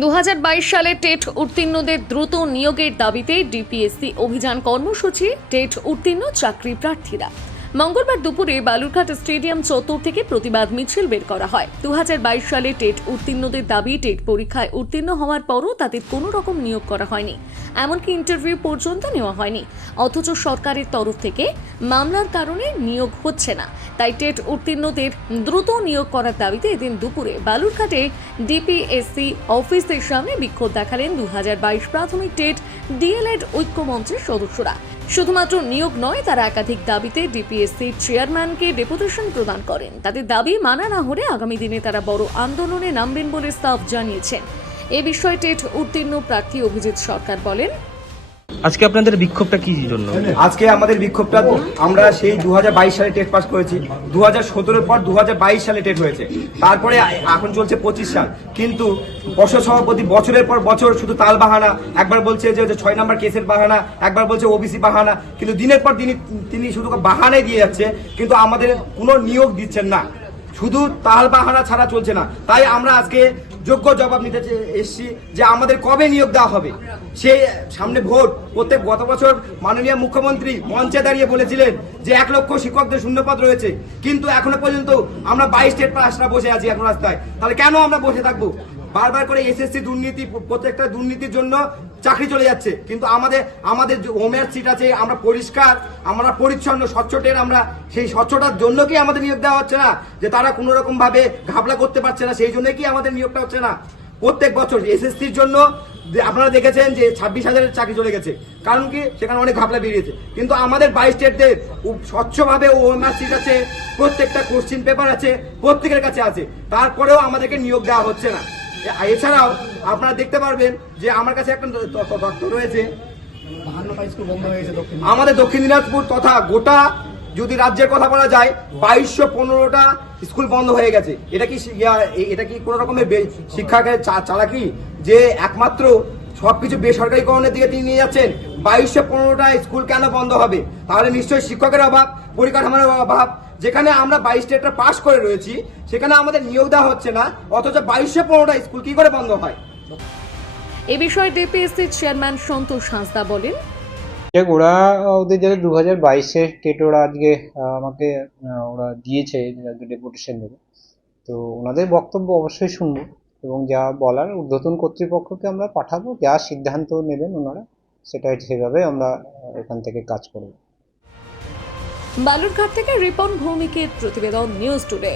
দু হাজার বাইশ সালে টেট উত্তীর্ণদের দ্রুত নিয়োগের দাবিতে ডিপিএসসি অভিযান কর্মসূচি, টেট উত্তীর্ণ চাকরি প্রার্থীরা। মঙ্গলবার দুপুরে বালুরঘাট স্টেডিয়াম চত্বর থেকে প্রতিবাদ মিছিল বের করা হয়। দুহাজার বাইশ সালে টেট উত্তীর্ণদের দাবি, টেট পরীক্ষায় উত্তীর্ণ হওয়ার পরও তাদের কোনো রকম নিয়োগ করা হয়নি। এমনকি ইন্টারভিউ পর্যন্ত নেওয়া হয়নি। অথচ সরকারের তরফ থেকে মামলার কারণে নিয়োগ হচ্ছে না। তাই টেট উত্তীর্ণদের দ্রুত নিয়োগ করার দাবিতে এদিন দুপুরে বালুরঘাটে ডিপিএসসি অফিসের সামনে বিক্ষোভ দেখালেন দু হাজার বাইশ প্রাথমিক টেট, ডিএলএড ঐক্যমঞ্চের সদস্যরা। শুধুমাত্র নিয়োগ নয়, তারা একাধিক দাবিতে ডিপিএসসির চেয়ারম্যানকে ডেপুটেশন প্রদান করেন। তাদের দাবি, মানা না হলে আগামী দিনে তারা বড় আন্দোলনে নামবেন বলে স্টাফ জানিয়েছেন। এ বিষয়ে টেট উত্তীর্ণ প্রার্থী অভিজিৎ সরকার বলেন আজকে আপনাদের বিক্ষোভটা কি জন্য? আজকে আমাদের বিক্ষোভটা আমরা সেই দুহাজার বাইশ সালে টেট পাস করেছি। দু হাজার পর দুহাজার বাইশ সালে টেট হয়েছে। তারপরে এখন চলছে পঁচিশ সাল। কিন্তু পর্ষদ সভাপতি বছরের পর বছর শুধু তাল বাহানা, একবার বলছে যে ছয় নম্বর কেসের বাহানা, একবার বলছে ওবিসি বাহানা, কিন্তু দিনের পর দিন তিনি শুধু বাহানাই দিয়ে যাচ্ছে, কিন্তু আমাদের কোনো নিয়োগ দিচ্ছেন না। শুধু তাল বাহানা ছাড়া চলছে না। তাই আমরা আজকে যোগ্য জবাব নিতে এসছি যে আমাদের কবে নিয়োগ দেওয়া হবে। সে সামনে ভোট। প্রত্যেক গত বছর মাননীয় মুখ্যমন্ত্রী মঞ্চে দাঁড়িয়ে বলেছিলেন যে এক লক্ষ শিক্ষকদের শূন্যপদ রয়েছে। কিন্তু এখনও পর্যন্ত আমরা বাইশ স্টেট পাশরা বসে আছি এখন রাস্তায়। তাহলে কেন আমরা বসে থাকব? বারবার করে এসএসসি দুর্নীতি, প্রত্যেকটা দুর্নীতির জন্য চাকরি চলে যাচ্ছে। কিন্তু আমাদের আমাদের যে হোমের সিট আছে, আমরা পরিষ্কার, আমরা পরিচ্ছন্ন স্বচ্ছটের আমরা, সেই স্বচ্ছটার জন্য কি আমাদের নিয়োগ দেওয়া হচ্ছে না? যে তারা কোনো রকম ভাবে ঘাবলা করতে পারছে না, সেই জন্য কি আমাদের নিয়োগটা হচ্ছে না? প্রত্যেক বছর এসএসসির জন্য আপনারা দেখেছেন যে ছাব্বিশ হাজারের চাকরি চলে গেছে। কারণ কি? সেখানে অনেক ঘাপলা বেরিয়েছে। কিন্তু আমাদের বাইশ স্টেটদের স্বচ্ছভাবে ওএমআর সিট আছে, প্রত্যেকটা কোশ্চিন পেপার আছে, প্রত্যেকের কাছে আছে। তারপরেও আমাদেরকে নিয়োগ দেওয়া হচ্ছে না। এছাড়াও আপনারা দেখতে পারবেন যে আমার কাছে একটা তথ্য রয়েছে। আমাদের দক্ষিণ দিনাজপুর তথা গোটা যদি রাজ্যের কথা বলা যায় বাইশশো পনেরোটা স্কুল বন্ধ হয়ে গেছে। এটা কি এটা কি কোনো রকমের শিক্ষাকে চালাকি? যে একমাত্র সবকিছু বেসরকারিকরণের দিকে তিনি নিয়ে যাচ্ছেন। বাইশশো পনেরোটা স্কুল কেন বন্ধ হবে? তাহলে নিশ্চয়ই শিক্ষকের অভাব পরিকাঠামোর অভাব। যেখানে আমরা বাইশ স্টেটটা পাস করে রয়েছি সেখানে আমাদের নিয়োগ দেওয়া হচ্ছে না। অথচ বাইশশো পনেরোটা স্কুল কি করে বন্ধ হয়? এ বিষয়ে ডিপিএসসির চেয়ারম্যান সন্তোষ হাঁসদা বলেন দেখ ওরা ওদের যারা দু হাজার বাইশে টেট ওরা আজকে আমাকে ওরা দিয়েছে ডেপুটেশন দেবে তো ওনাদের বক্তব্য অবশ্যই শুনব। এবং যা বলার ঊর্ধ্বতন কর্তৃপক্ষকে আমরা পাঠাবো, যা সিদ্ধান্ত নেবেন ওনারা, সেটাই সেভাবে আমরা এখান থেকে কাজ করব। বালুরঘাট থেকে রিপন ভৌমিকের প্রতিবেদন নিউজ টুডে।